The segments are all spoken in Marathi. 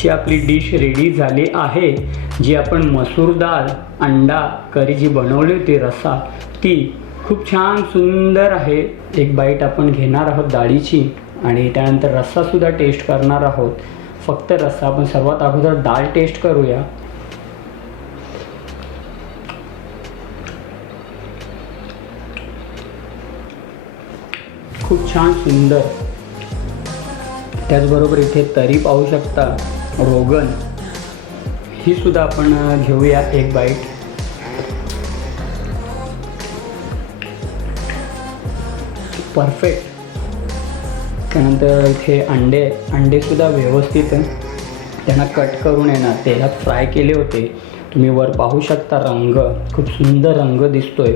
आजची आपली डिश रेडी झाली आहे। जी आपण मसूर डाळ अंडा करी जी बनवली होती रस्सा, ती खूप छान सुंदर आहे। एक बाईट आपण घेणार आहोत डाळीची आणि त्यानंतर रस्सा सुद्धा टेस्ट करणार आहोत। फक्त रस्सा आपण सर्वात अगोदर डाळ टेस्ट करूया। खूप छान सुंदर। त्याचबरोबर इथे तरी पाहू शकता रोगन, ही सुद्धा आपण घेऊया एक बाईट। परफेक्ट। त्यानंतर इथे अंडे सुद्धा व्यवस्थित त्यांना कट करून आहे ना तेलात फ्राय केले होते। तुम्ही वर पाहू शकता रंग, खूप सुंदर रंग दिसतोय।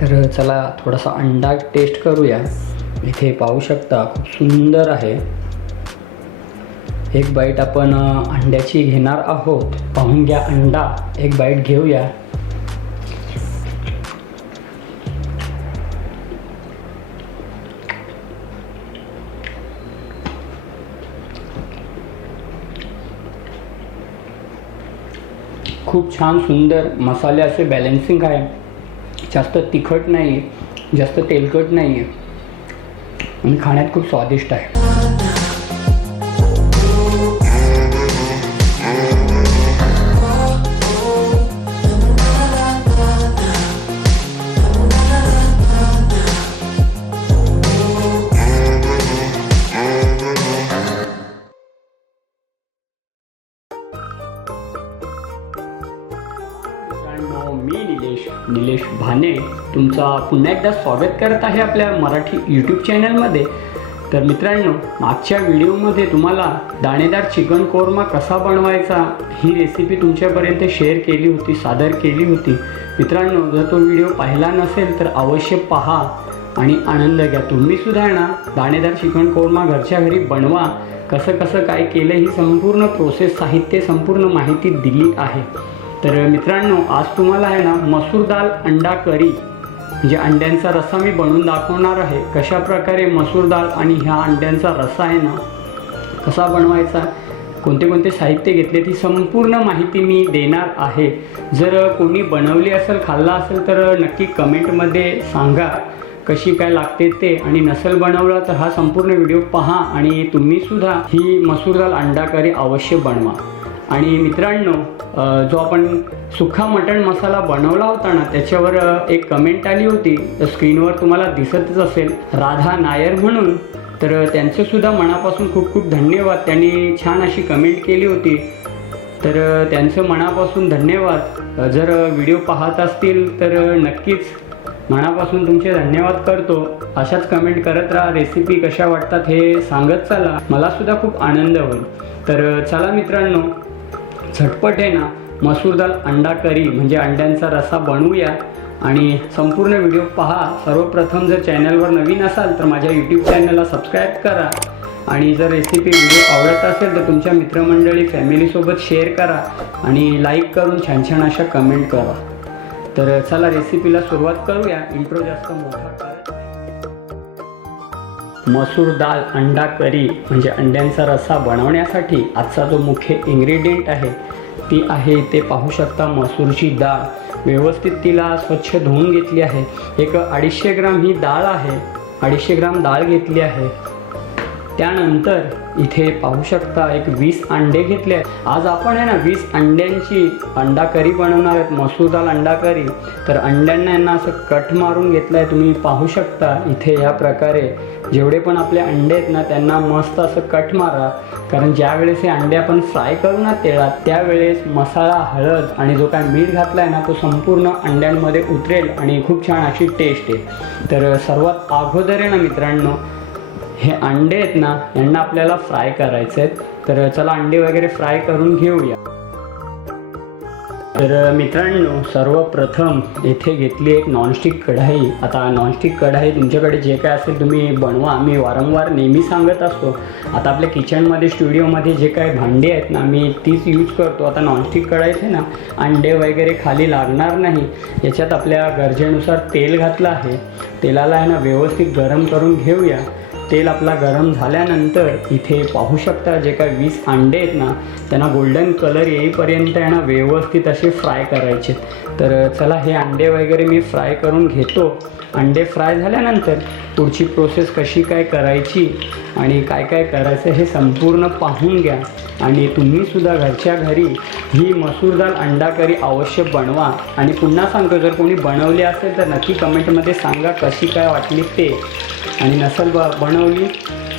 तर चला थोडासा अंडा टेस्ट करूया। इथे पाहू शकता खूप सुंदर आहे। एक बाईट आपण अंड्याची घेणार आहोत। पाहून घ्या अंडा, एक बाईट घेऊया। खूप छान सुंदर मसाले असे बॅलन्सिंग आहे। जास्त तिखट नाही, जास्त तेलकट नाही आहे आणि खाण्यात खूप स्वादिष्ट आहे। मी निलेश भाने तुमचा पुन्हा एकदा स्वागत करत आहे आपल्या मराठी यूट्यूब चॅनलमध्ये। तर मित्रांनो, मागच्या व्हिडिओमध्ये तुम्हाला दाणेदार चिकन कोरमा कसा बनवायचा ही रेसिपी तुमच्यापर्यंत शेअर केली होती, सादर केली होती। मित्रांनो, जर तो व्हिडिओ पाहिला नसेल तर अवश्य पहा आणि आनंद घ्या। तुम्ही सुद्धा आहे ना दाणेदार चिकन कोरमा घरच्या घरी बनवा। कसं कसं काय केलं ही संपूर्ण प्रोसेस, साहित्य, संपूर्ण माहिती दिली आहे। तर मित्रांनो, आज तुम्हाला आहे ना मसूर डाळ अंडा करी म्हणजे अंड्यांचा रस्सा मी बनवून दाखवणार आहे। कशा प्रकारे मसूर डाळ आणि ह्या अंड्यांचा रस्सा आहे ना कसा बनवायचा, कोणते कोणते साहित्य घेतले, ती संपूर्ण माहिती मी देणार आहे। जर कोणी बनवली असेल, खाल्ला असेल तर नक्की कमेंटमध्ये सांगा कशी काय लागते ते, आणि नसेल बनवला तर हा संपूर्ण व्हिडिओ पहा आणि तुम्ही सुद्धा ही मसूर डाळ अंडा करी अवश्य बनवा। आणि मित्रांनो, जो आपण सुखा मटण मसाला बनवला होता ना त्याच्यावर एक कमेंट आली होती, स्क्रीनवर तुम्हाला दिसतच असेल, राधा नायर म्हणून। तर त्यांचं सुद्धा मनापासून खूप खूप धन्यवाद। त्यांनी छान अशी कमेंट केली होती, तर त्यांचं मनापासून धन्यवाद। जर व्हिडिओ पाहत असतील तर नक्कीच मनापासून तुमचे धन्यवाद करतो। अशाच कमेंट करत राहा, रेसिपी कशा वाटतात हे सांगत चला, मला सुद्धा खूप आनंद होईल। तर चला मित्रांनो, झटपट आहे ना मसूर डाळ अंडा करी म्हणजे अंड्यांचा रस्सा बनवूया आणि संपूर्ण व्हिडिओ पहा। सर्वप्रथम जर चॅनलवर नवीन असाल तर माझ्या यूट्यूब चॅनलला सबस्क्राईब करा आणि जर रेसिपी व्हिडिओ आवडत असेल तर तुमच्या मित्रमंडळी फॅमिलीसोबत शेअर करा आणि लाईक करून छान छान अशा कमेंट करा। तर चला रेसिपीला सुरुवात करूया। इंट्रो जास्त मोठा करत नाही। मसूर डाळ अंडा करी म्हणजे अंड्यांचा रस्सा बनवण्यासाठी आजचा जो मुख्य इन्ग्रेडियंट आहे ती आहे, ते पाहू शकता मसूरची डाळ। व्यवस्थित तिला स्वच्छ धुवून घेतली आहे। एक 250 ग्राम ही डाळ आहे, 250 ग्राम डाळ घेतली आहे। त्यानंतर इथे पाहू शकता एक 20 अंडे घेतले आहेत। आज आपण आहे ना 20 अंड्यांची अंडा करी बनवणार आहेत, मसूर डाळ अंडा करी। तर अंड्यांना यांना असं कट मारून घेतलं आहे, तुम्ही पाहू शकता इथे या प्रकारे। जेवढे पण आपले अंडे आहेत ना त्यांना मस्त असं कट मारा, कारण ज्या वेळेस हे अंडे आपण फ्राय करू ना तेलात त्यावेळेस मसाला, हळद आणि जो काय मीठ घातला आहे ना तो संपूर्ण अंड्यांमध्ये उतरेल आणि खूप छान अशी टेस्ट आहे। तर सर्वात अगोदर आहे ना मित्रांनो, हे अंडे आहेत ना यांना आपल्याला फ्राय करायचे आहेत। तर चला अंडे वगैरे फ्राय करून घेऊया। तर मित्रांनो, सर्वप्रथम येथे घेतली एक नॉनस्टिक कढाई। आता नॉनस्टिक कढाई तुमच्याकडे जे काय असेल तुम्ही बनवा, मी वारंवार नेहमी सांगत असतो। आता आपल्या किचनमध्ये, स्टुडिओमध्ये जे काय भांडी आहेत ना मी तीच यूज करतो। आता नॉनस्टिक कढाईत आहे ना अंडे वगैरे खाली लागणार नाही। याच्यात आपल्या गरजेनुसार तेल घातलं आहे। तेलाला आहे ना व्यवस्थित गरम करून घेऊया तेल आपला गरम झाल्यानंतर इथे पाहू शकता जे काय 20 अंडे आहेत ना, त्यांना गोल्डन कलर येईपर्यंत आहे ना व्यवस्थित असे फ्राय करायचे. तर चला हे अंडे वगैरे मी फ्राय करून घेतो. अंडे फ्राय झाल्यानंतर पुढची प्रोसेस कशी काय करायची आणि काय काय करायचं हे संपूर्ण पाहून घ्या. आणि तुम्हीसुद्धा घरच्या घरी ही मसूर दाल अंडा करी अवश्य बनवा. आणि पुन्हा सांगतो, जर कोणी बनवली असेल तर नक्की कमेंटमध्ये सांगा कशी काय वाटली ते. आणि नसेल बनवली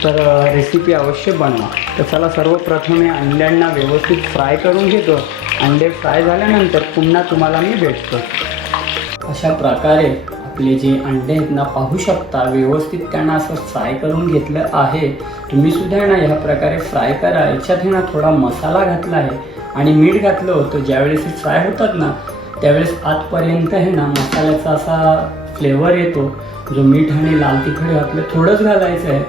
तर रेसिपी अवश्य बनवा. तर चला सर्वप्रथम हे अंड्यांना व्यवस्थित फ्राय करून घेतो. अंडे फ्राय झाल्यानंतर पुन्हा तुम्हाला मी भेटतो. अशा प्रकारे आपले जे अंडे आहेत ना, पाहू शकता व्यवस्थित त्यांना असं फ्राय करून घेतलं आहे. तुम्हीसुद्धा ना ह्या प्रकारे फ्राय करा. याच्यात ना थोडा मसाला घातला आहे आणि मीठ घातलं होतं. ज्यावेळेस फ्राय होतात ना त्यावेळेस आतपर्यंत आहे ना मसाल्याचा असा फ्लेवर येतो. जो मीठ आणि लाल तिखट घातलं थोडंच घालायचं आहे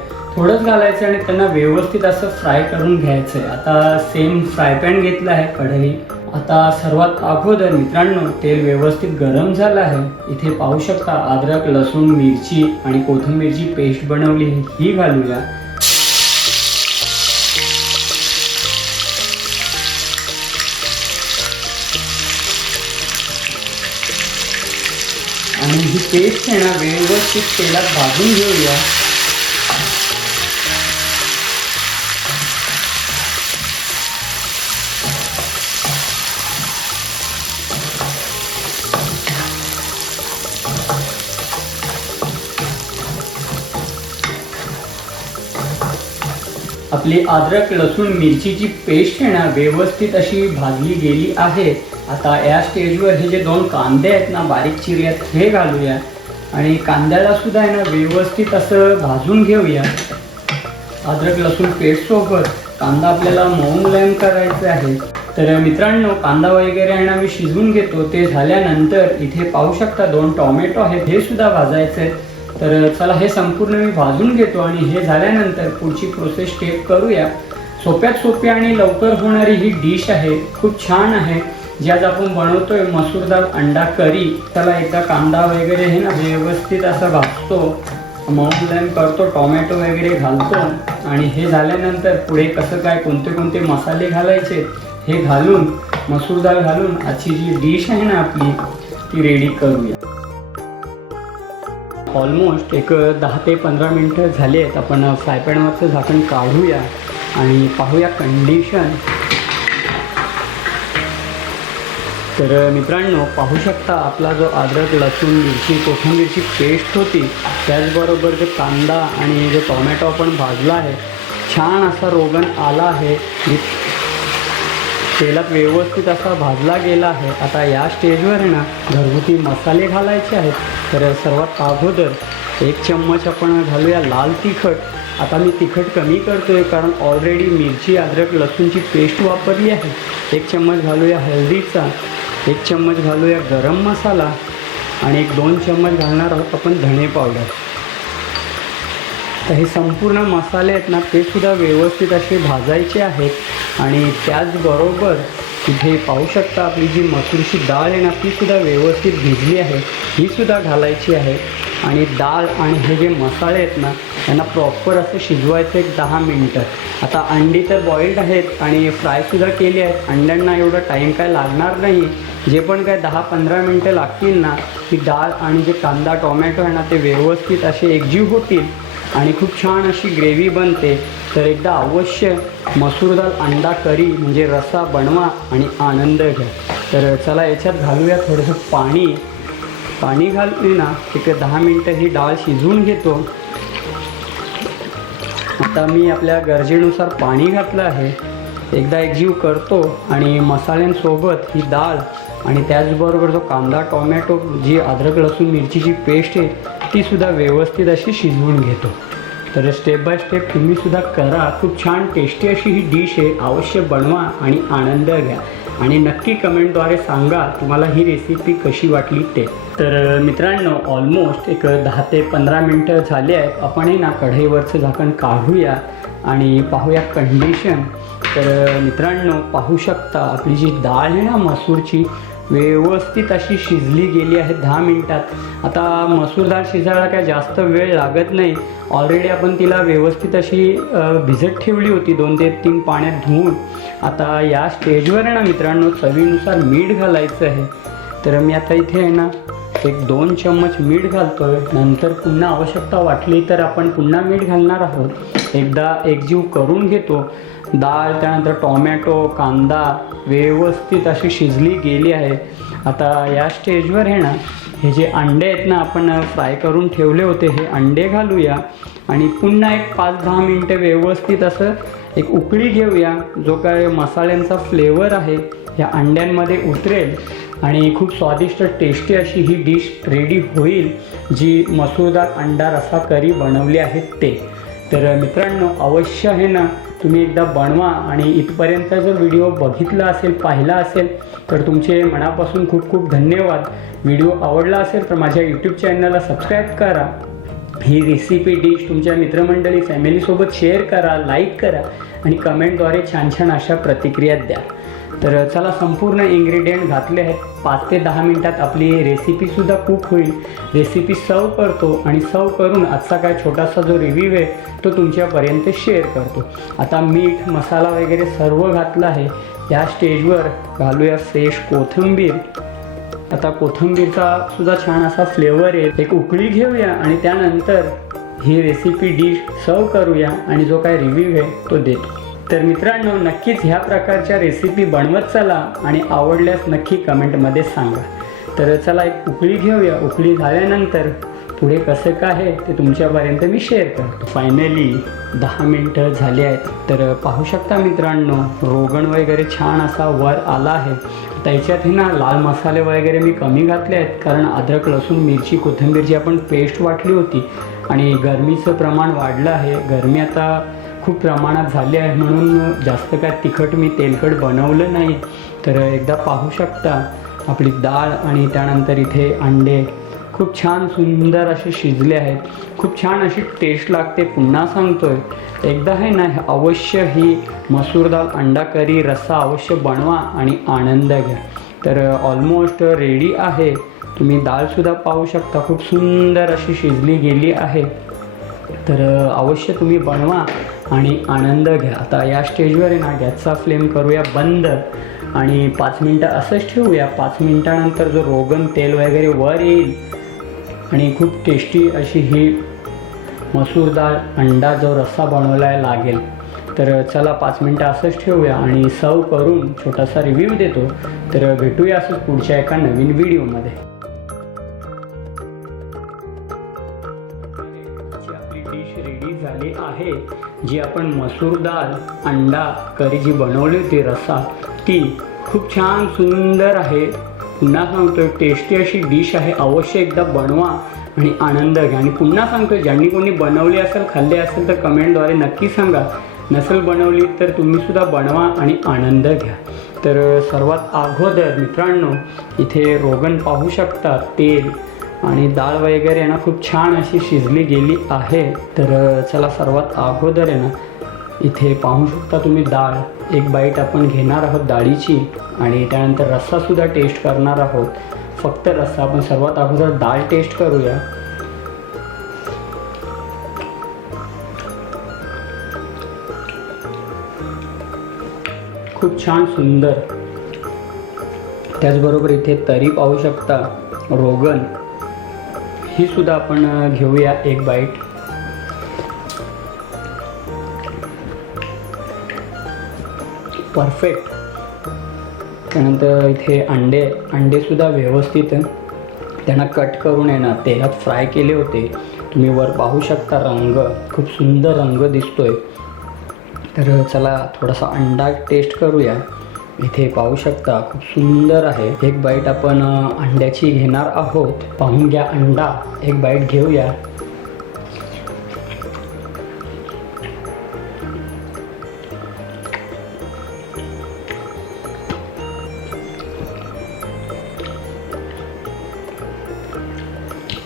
आणि त्यांना व्यवस्थित असं फ्राय करून घ्यायचं आहे. आता सेम फ्राय पॅन घेतला आहे, कढई. आता सर्वात अगोदर मित्रांनो तेल व्यवस्थित गरम झालं आहे. इथे पाहू शकता अद्रक, लसूण, मिरची आणि कोथिंबीरची पेस्ट बनवली ही घालूया. आणि ही पेस्ट आहे ना व्यवस्थित तेलात भाजून घेऊया. आपली अद्रक, लसूण, मिरचीची पेस्ट आहे ना व्यवस्थित अशी भाजली गेली आहे. आता या स्टेजवर हे जे 2 कांदे आहेत ना बारीक चिरल्यात हे घालूया. आणि कांद्याला सुद्धा आहे ना व्यवस्थित असं भाजून घेऊया. अद्रक लसूण पेस्ट सोबत कांदा आपल्याला मऊ मुलायम करायचं आहे. तर मित्रांनो कांदा वगैरे आहे ना मी शिजवून घेतो. ते झाल्यानंतर इथे पाहू शकता 2 टोमॅटो आहेत, हे सुद्धा भाजायचं आहे. तर चला हे संपूर्ण मी भाजून घेतो. आणि हे झाल्यानंतर पुढची प्रोसेस स्टेप करूया. सोप्यात सोपी आणि लवकर होणारी ही डिश आहे, खूप छान आहे, जी आज आपण बनवतोय मसूर दाल अंडा करी. त्याला एकदा कांदा वगैरे हे ना व्यवस्थित असं भाजतो, मऊ मुलायम करतो, टोमॅटो वगैरे घालतो. आणि हे झाल्यानंतर पुढे कसं काय कोणते कोणते मसाले घालायचे हे घालून मसूर दाल घालून आजची जी डिश आहे ना आपली ती रेडी करूया. ऑलमोस्ट एक 10 ते 15 मिनटं झाली आहेत. आपण फ्राय पॅनवरचं झाकण काढूया आणि पाहूया कंडिशन. तर मित्रांनो पाहू शकता आपला जो अद्रक, लसूण, मिरची, कोथिंबीरची पेस्ट होती, त्याचबरोबर जो कांदा आणि जो टोमॅटो आपण भाजला आहे, छान असा रोगन आला आहे, तेलात व्यवस्थित असा भाजला गेला आहे. आता या स्टेजवर आहे ना घरगुती मसाले घालायचे आहेत. तर सर्वात अगोदर 1 चम्मच आपण घालूया लाल तिखट. आता मी तिखट कमी करतो आहे कारण ऑलरेडी मिरची, अद्रक, लसूणची पेस्ट वापरली आहे. 1 चम्मच घालूया हळदीचा, 1 चम्मच घालूया गरम मसाला आणि 1-2 चम्मच घालणार आहोत आपण धणे पावडर. तर हे संपूर्ण मसाले आहेत ना ते सुद्धा व्यवस्थित असे भाजायचे आहेत. आणि त्याचबरोबर इथे पाहू शकता आपली जी मसूरची डाळ आहे ना ती सुद्धा व्यवस्थित भिजली आहे, ही सुद्धा घालायची आहे. आणि डाळ आणि हे जे मसाले आहेत ना त्यांना प्रॉपर असं शिजवायचं 10 मिनटं. आता अंडी तर बॉईल्ड आहेत आणि फ्रायसुद्धा केली आहेत. अंड्यांना एवढा टाईम काय लागणार नाही. जे पण काय 10-15 मिनटं लागतील ना ती डाळ आणि जे कांदा टोमॅटो आहे ना ते व्यवस्थित असे एकजीव होतील आणि खूप छान अशी ग्रेव्ही बनते. तर एकदा अवश्य मसूर दाल अंडा करी म्हणजे रस्सा बनवा आणि आनंद घ्या. तर चला याच्यात घालूया थोडंसं पाणी घालून ना एक 10 मिनटं ही डाळ शिजवून घेतो. आता मी आपल्या गरजेनुसार पाणी घातलं आहे. एकदा एकजीव करतो आणि मसाल्यांसोबत ही डाळ आणि त्याचबरोबर जो कांदा टोमॅटो जी अद्रक लसूण मिरचीची पेस्ट आहे ती सुद्धा व्यवस्थित अशी शिजवून घेतो. तर स्टेप बाय स्टेप तुम्हीसुद्धा करा. खूप छान टेस्टी अशी ही डिश आहे, अवश्य बनवा आणि आनंद घ्या. आणि नक्की कमेंटद्वारे सांगा तुम्हाला ही रेसिपी कशी वाटली ते. तर मित्रांनो ऑलमोस्ट एक 10 ते 15 मिनटं झाले आहेत. आपण ना कढईवरचं झाकण काढूया आणि पाहूया कंडिशन. तर मित्रांनो पाहू शकता आपली जी डाळ आहे ना मसूरची व्यवस्थित अशी शिजली गेली आहे 10 मिनिटात। आता मसूर डाळ शिजायला काय जास्त वेळ लागत नाही, ऑलरेडी आपण तिला व्यवस्थित अशी भिजत ठेवली होती 2 ते 3 पाण्यात धुवून। आता या स्टेजवर आहे ना मित्रांनो, चवीनुसार मीठ घालायचं आहे। तर मी आता इथे आहे ना 1-2 चम्मच मीठ घालतोय, नंतर पुन्हा आवश्यकता वाटली तर आपण पुन्हा मीठ घालणार आहोत। एकदा एकजीव करून घेतो डाळ। त्यानंतर टोमॅटो, कांदा व्यवस्थित अशी शिजली गेली आहे। आता या स्टेजवर आहे ना हे जे अंडे आहेत ना आपण फ्राय करून ठेवले होते, हे अंडे घालूया आणि पुन्हा एक 5-10 मिनटं व्यवस्थित असं एक उकळी घेऊया। जो काय मसाल्यांचा फ्लेवर आहे या अंड्यांमध्ये उतरेल आणि खूप स्वादिष्ट टेस्टी अशी ही डिश रेडी होईल, जी मसूर डाळ अंडा रस्सा करी बनवली आहे ते। तर मित्रांनो अवश्य आहे ना तुम्ही एकदा बनवा आणि इथपर्यंत जर व्हिडिओ बघितला असेल, पाहिला असेल तर तुमचे मनापासून खूप खूप धन्यवाद। व्हिडिओ आवडला असेल तर माझ्या यूट्यूब चॅनलला सबस्क्राईब करा, ही रेसिपी डिश तुमच्या मित्रमंडळी फॅमिलीसोबत शेअर करा, लाईक करा आणि कमेंटद्वारे छान छान अशा प्रतिक्रिया द्या। तर चला संपूर्ण इन्ग्रेडियंट घातले आहेत। 5 ते 10 मिनटात आपली रेसिपीसुद्धा कुक होईल। रेसिपी सर्व करतो आणि सर्व करून आजचा काय छोटासा जो रिव्ह्यू आहे तो तुमच्यापर्यंत शेअर करतो। आता मीठ मसाला वगैरे सर्व घातलं आहे। या स्टेजवर घालूया फ्रेश कोथिंबीर। आता कोथिंबीरचा सुद्धा छान असा फ्लेवर आहे। एक उकळी घेऊया आणि त्यानंतर ही रेसिपी डिश सर्व करूया आणि जो काय रिव्ह्यू आहे तो देतो। तर मित्रांनो नक्कीच ह्या प्रकारच्या रेसिपी बनवत चला आणि आवडल्यास नक्की कमेंटमध्ये सांगा। तर चला एक उकळी घेऊया। उकळी झाल्यानंतर पुढे कसं काय आहे ते तुमच्यापर्यंत मी शेअर करतो। फायनली 10 मिनटं झाली आहेत। तर पाहू शकता मित्रांनो रोगण वगैरे छान असा वर आला आहे। त्याच्यात ना लाल मसाले वगैरे मी कमी घातले आहेत, कारण अद्रक लसूण मिरची कोथिंबीरची आपण पेस्ट वाटली होती आणि गरमीचं प्रमाण वाढलं आहे। गरमी आता खूप प्रमाणात झाली आहे, म्हणून जास्त काय तिखट मी तेलकट बनवलं नाही। तर एकदा पाहू शकता आपली डाळ आणि त्यानंतर इथे अंडे खूप छान सुंदर असे शिजले आहेत। खूप छान अशी टेस्ट लागते। पुन्हा सांगतोय एकदा आहे ना अवश्य ही मसूर डाळ अंडा करी रस्सा अवश्य बनवा आणि आनंद घ्या। तर ऑलमोस्ट रेडी आहे। तुम्ही डाळसुद्धा पाहू शकता खूप सुंदर अशी शिजली गेली आहे। तर अवश्य तुम्ही बनवा आणि आनंद घ्या। आता या स्टेजवर आहे ना गॅसचा फ्लेम करूया बंद आणि 5 मिनटं असंच ठेवूया। 5 मिनटानंतर जो रोगन तेल वगैरे वर येईल आणि खूप टेस्टी अशी ही मसूर डाळ अंडा जो रस्सा बनवला लागेल। तर चला 5 मिनटं असंच ठेवूया आणि सर्व करून छोटासा रिव्ह्यू देतो। तर भेटूया असंच पुढच्या एका नवीन व्हिडिओमध्ये। डिश रेडी झाली आहे, जी आपण मसूर डाळ अंडा करी जी बनवली होती रस्सा, ती खूप छान सुंदर आहे। पुन्हा सांगतोय टेस्टी अशी डिश आहे। अवश्य एकदा बनवा आणि आनंद घ्या। आणि पुन्हा सांगतोय ज्यांनी कोणी बनवली असेल, खाल्ली असेल तर कमेंटद्वारे नक्की सांगा। नसेल बनवली तर तुम्हीसुद्धा बनवा आणि आनंद घ्या। तर सर्वात अगोदर मित्रांनो इथे रोगन पाहू शकता, तेल आणि डाळ वगैरे आहे ना खूप छान अशी शिजली गेली आहे। तर चला सर्वात अगोदर आहे ना इथे पाहू शकता तुम्ही डाळ एक बाईट आपण घेणार आहोत डाळीची आणि त्यानंतर रस्सासुद्धा टेस्ट करणार आहोत। फक्त रस्सा आपण सर्वात अगोदर डाळ टेस्ट करूया। खूप छान सुंदर। त्याचबरोबर इथे तरी पाहू शकता रोगन, ही सुद्धा आपण घेऊया एक बाईट। परफेक्ट। त्यानंतर इथे अंडे सुद्धा व्यवस्थित त्यांना कट करून आहे ना तेलात फ्राय केले होते। तुम्ही वर पाहू शकता रंग खूप सुंदर रंग दिसतोय। तर चला थोडासा अंडा टेस्ट करूया। इथे पाहू शकता खूप सुंदर आहे। एक बाईट आपण अंड्याची घेणार आहोत। पाहून घ्या अंडा, एक बाईट घेऊया।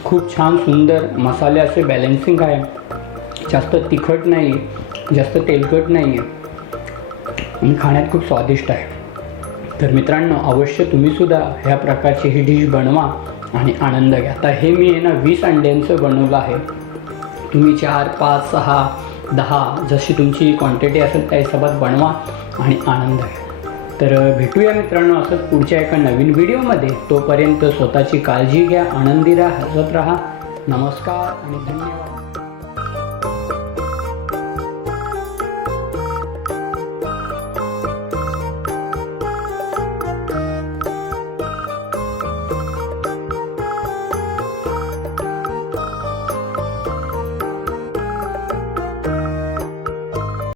खूप छान सुंदर मसाले असे बॅलन्सिंग आहे। जास्त तिखट नाही, जास्त तेलकट नाही आहे आणि खाण्यात खूप स्वादिष्ट आहे। तर मित्रांनो, अवश्य तुम्हीसुद्धा ह्या प्रकारची ही डिश बनवा आणि आनंद घ्या. आता हे मी आहे ना 20 अंड्यांचं बनवलं आहे. तुम्ही 4, 5, 6, 10 जशी तुमची क्वांटिटी असेल त्या हिशोबात बनवा आणि आनंद घ्या. तर भेटूया मित्रांनो असंच पुढच्या एका नवीन व्हिडिओमध्ये. तोपर्यंत स्वतःची काळजी घ्या, आनंदी राहा, हसत राहा. नमस्कार आणि धन्यवाद.